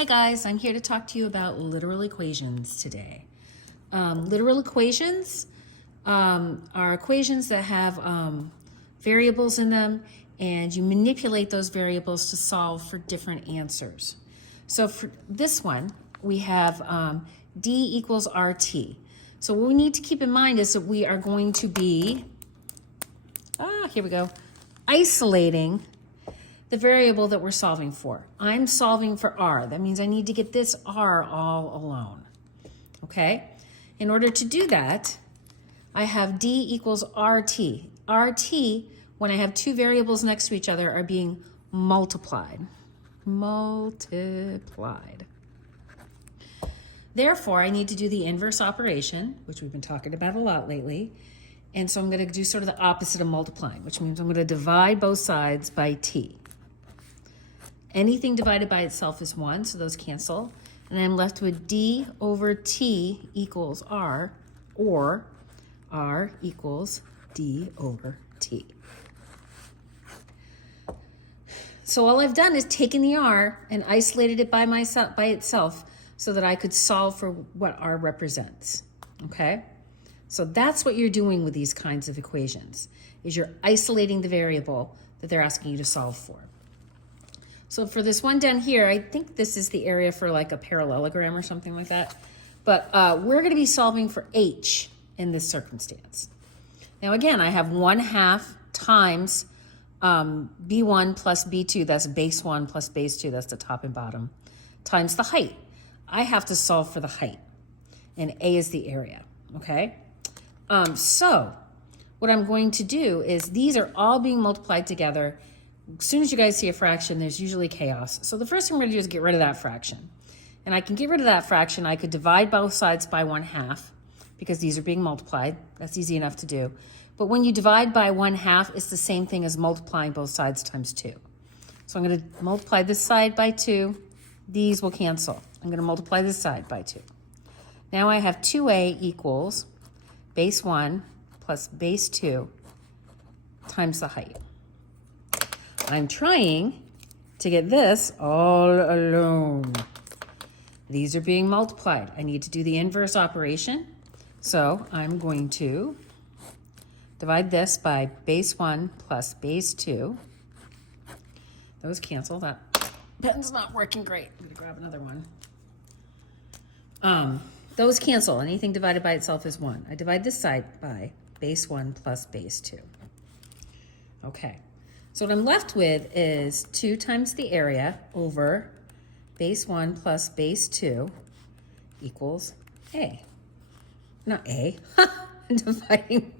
Hi guys, I'm here to talk to you about literal equations today. Literal equations are equations that have variables in them, and you manipulate those variables to solve for different answers. So for this one, we have D equals RT. So what we need to keep in mind is that we are going to be, here we go, isolating the variable that we're solving for. I'm solving for R. That means I need to get this R all alone, okay? In order to do that, I have D equals RT. RT, when I have two variables next to each other, are being multiplied. Therefore, I need to do the inverse operation, which we've been talking about a lot lately. And so I'm going to do sort of the opposite of multiplying, which means I'm going to divide both sides by T. Anything divided by itself is 1, so those cancel. And I'm left with D over T equals R, or R equals D over T. So all I've done is taken the R and isolated it by itself so that I could solve for what R represents, okay? So that's what you're doing with these kinds of equations, is you're isolating the variable that they're asking you to solve for. So for this one down here, I think this is the area for like a parallelogram or something like that. But we're going to be solving for H in this circumstance. Now again, I have 1/2 times B1 plus B2, that's base 1 plus base 2, that's the top and bottom, times the height. I have to solve for the height, and A is the area, okay? So what I'm going to do is these are all being multiplied together. As soon as you guys see a fraction, there's usually chaos. So the first thing we're going to do is get rid of that fraction. And I can get rid of that fraction. I could divide both sides by 1/2 because these are being multiplied. That's easy enough to do. But when you divide by 1/2, it's the same thing as multiplying both sides times 2. So I'm going to multiply this side by 2. These will cancel. I'm going to multiply this side by 2. Now I have 2a equals base 1 plus base 2 times the height. I'm trying to get this all alone. These are being multiplied. I need to do the inverse operation. So I'm going to divide this by base 1 plus base 2. Those cancel. That pen's not working great. I'm going to grab another one. Those cancel. Anything divided by itself is 1. I divide this side by base 1 plus base 2. Okay. So what I'm left with is 2 times the area over base 1 plus base 2 equals A. Not A. I'm dividing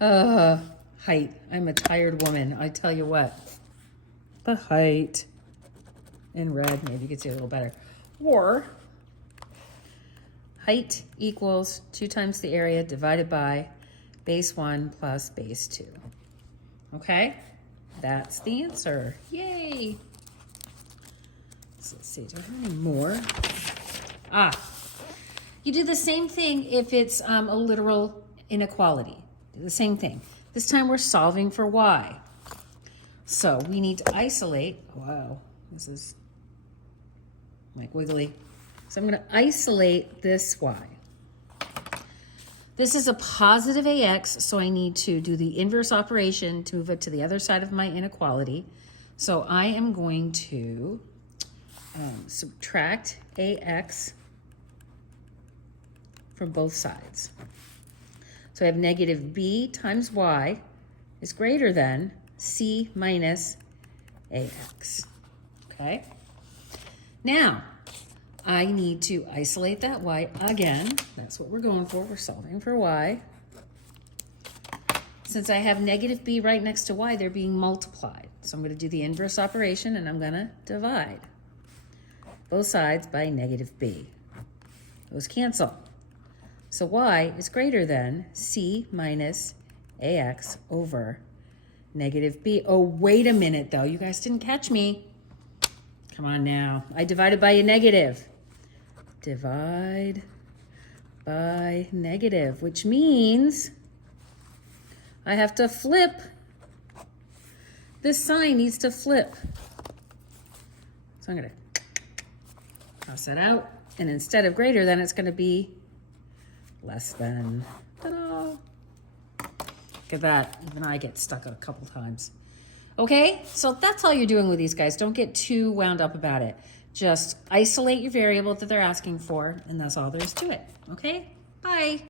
height. I'm a tired woman. I tell you what. The height in red, maybe you could see it a little better. Or height equals 2 times the area divided by base 1 plus base 2. Okay? That's the answer. Yay! So let's see, do I have any more? You do the same thing if it's a literal inequality. Do the same thing. This time we're solving for y. So we need to isolate. Wow, this is like wiggly. So I'm going to isolate this y. This is a positive ax, so I need to do the inverse operation to move it to the other side of my inequality. So I am going to subtract ax from both sides. So I have negative b times y is greater than c minus ax. Okay? Now, I need to isolate that y again. That's what we're going for. We're solving for y. Since I have negative b right next to y, they're being multiplied. So I'm going to do the inverse operation, and I'm going to divide both sides by negative b. Those cancel. So y is greater than c minus ax over negative b. Oh, wait a minute, though. You guys didn't catch me. Come on now. I divided by a negative. Divide by negative, which means I have to flip. This sign needs to flip. So I'm going to Cross that out. And instead of greater than, it's going to be less than. Ta-da! Look at that. Even I get stuck a couple times. Okay, so that's all you're doing with these guys. Don't get too wound up about it. Just isolate your variable that they're asking for, and that's all there is to it. Okay, bye.